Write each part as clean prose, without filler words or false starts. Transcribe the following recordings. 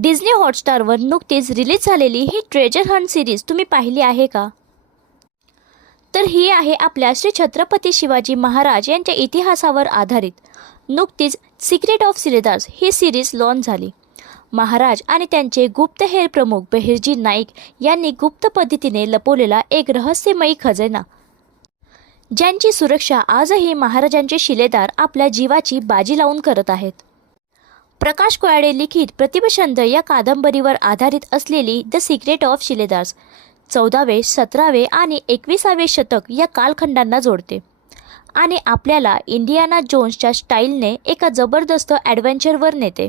Disney हॉटस्टारवर नुकतीच release झालेली ही treasure Hunt series तुम्ही पाहिली आहे का? तर ही आहे आपल्या श्री छत्रपती शिवाजी महाराज यांच्या इतिहासावर आधारित. नुकतीच सिक्रेट ऑफ सिलेदार्स ही सिरीज लॉन्च झाली. महाराज आणि त्यांचे गुप्तहेर प्रमुख बहिर्जी नाईक यांनी गुप्त पद्धतीने लपवलेला एक रहस्यमयी खजिना, ज्यांची सुरक्षा आजही महाराजांचे शिलेदार आपल्या जीवाची बाजी लावून करत आहेत. प्रकाश कोयाडे लिखित प्रतिभछंद या कादंबरीवर आधारित असलेली द सिक्रेट ऑफ शिलेदार्स 14वे, 17वे आणि 21वे शतक या कालखंडांना जोडते आणि आपल्याला इंडियाना जोन्सच्या स्टाईलने एका जबरदस्त ॲडव्हेंचरवर नेते.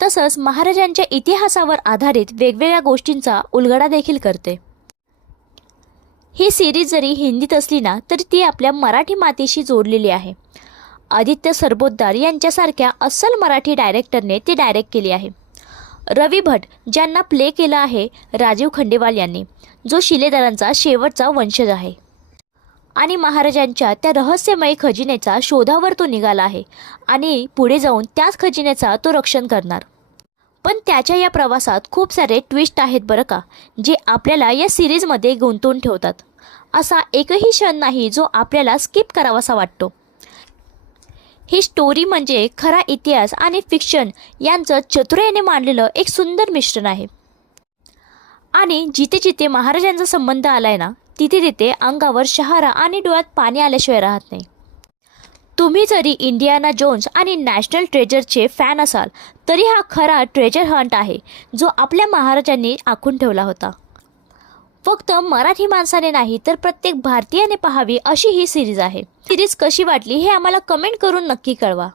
तसंच महाराजांच्या इतिहासावर आधारित वेगवेगळ्या गोष्टींचा उलगडा देखील करते. ही सिरीज जरी हिंदीत असली ना तरी ती आपल्या मराठी मातीशी जोडलेली आहे. आदित्य सरपोतदार यांच्यासारख्या अस्सल मराठी डायरेक्टरने ती डायरेक्ट केली आहे. रवी भट ज्यांना प्ले केलं आहे राजीव खंडेवाल यांनी, जो शिलेदारांचा शेवटचा वंशज आहे आणि महाराजांच्या त्या रहस्यमय खजिन्याच्या शोधावर तो निघाला आहे आणि पुढे जाऊन त्याच खजिन्याचा तो रक्षण करणार. पण त्याच्या या प्रवासात खूप सारे ट्विस्ट आहेत बरं का, जे आपल्याला या सिरीजमध्ये गुंतवून ठेवतात. असा एकही क्षण नाही जो आपल्याला स्किप करावासा वाटतो. ही स्टोरी म्हणजे खरा इतिहास आणि फिक्शन यांचं चतुराईने मांडलेलं एक सुंदर मिश्रण आहे. आणि जिथे जिथे महाराजांचा संबंध आलाय ना तिथे तिथे अंगावर शहारा आणि डोळ्यात पाणी आल्याशिवाय राहत नाही. तुम्ही जरी इंडियाना जोन्स आणि नॅशनल ट्रेजरचे फॅन असाल तरी हा खरा ट्रेजर हंट आहे, जो आपल्या महाराजांनी आखून ठेवला होता. फक्त मराठी माणसाने नाही तर प्रत्येक भारतीयाने पाहावी अशी ही सिरीज आहे. सिरीज कशी वाटली हे आम्हाला कमेंट करून नक्की कळवा.